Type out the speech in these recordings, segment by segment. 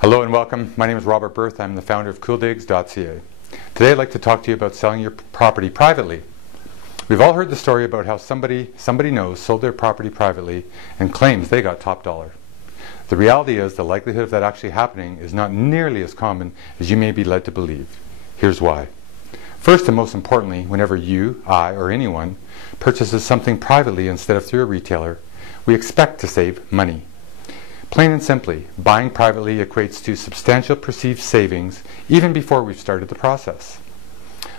Hello and welcome. My name is Robert Berth. I'm the founder of CoolDigs.ca. Today I'd like to talk to you about selling your property privately. We've all heard the story about how somebody knows sold their property privately and claims they got top dollar. The reality is the likelihood of that actually happening is not nearly as common as you may be led to believe. Here's why. First and most importantly, whenever you, I, or anyone purchases something privately instead of through a retailer, we expect to save money. Plain and simply, buying privately equates to substantial perceived savings even before we've started the process.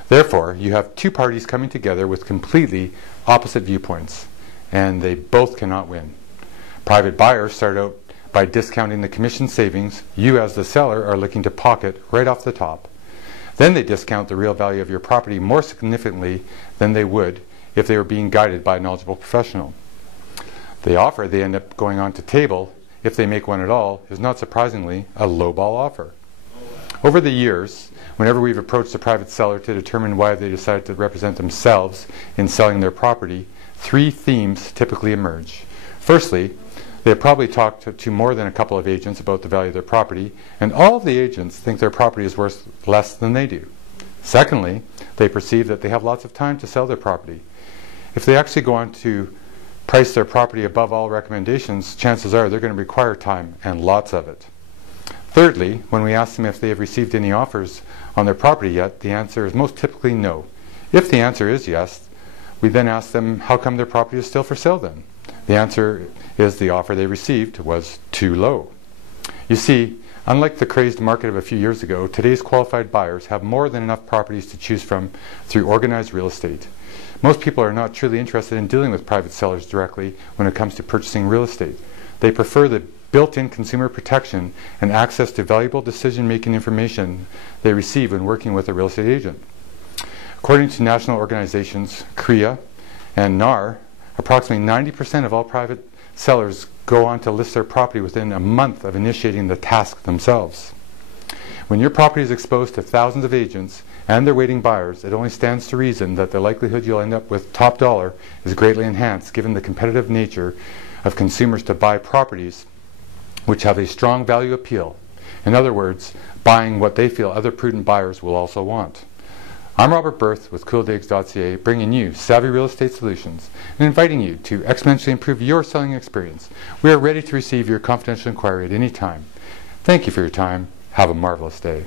Therefore, you have two parties coming together with completely opposite viewpoints, and they both cannot win. Private buyers start out by discounting the commission savings you as the seller are looking to pocket right off the top. Then they discount the real value of your property more significantly than they would if they were being guided by a knowledgeable professional. The offer they end up going on to table, if they make one at all, is not surprisingly a lowball offer. Over the years, whenever we've approached a private seller to determine why they decided to represent themselves in selling their property, three themes typically emerge. Firstly, they have probably talked to more than a couple of agents about the value of their property, and all of the agents think their property is worth less than they do. Secondly, they perceive that they have lots of time to sell their property. If they actually go on to price their property above all recommendations, chances are they're going to require time, and lots of it. Thirdly, when we ask them if they have received any offers on their property yet, the answer is most typically no. If the answer is yes, we then ask them how come their property is still for sale then. The answer is the offer they received was too low. You see, unlike the crazed market of a few years ago, today's qualified buyers have more than enough properties to choose from through organized real estate. Most people are not truly interested in dealing with private sellers directly when it comes to purchasing real estate. They prefer the built-in consumer protection and access to valuable decision-making information they receive when working with a real estate agent. According to national organizations CREA and NAR, approximately 90% of all private sellers go on to list their property within a month of initiating the task themselves. When your property is exposed to thousands of agents and their waiting buyers, it only stands to reason that the likelihood you'll end up with top dollar is greatly enhanced given the competitive nature of consumers to buy properties which have a strong value appeal. In other words, buying what they feel other prudent buyers will also want. I'm Robert Berth with CoolDigs.ca, bringing you savvy real estate solutions and inviting you to exponentially improve your selling experience. We are ready to receive your confidential inquiry at any time. Thank you for your time. Have a marvelous day.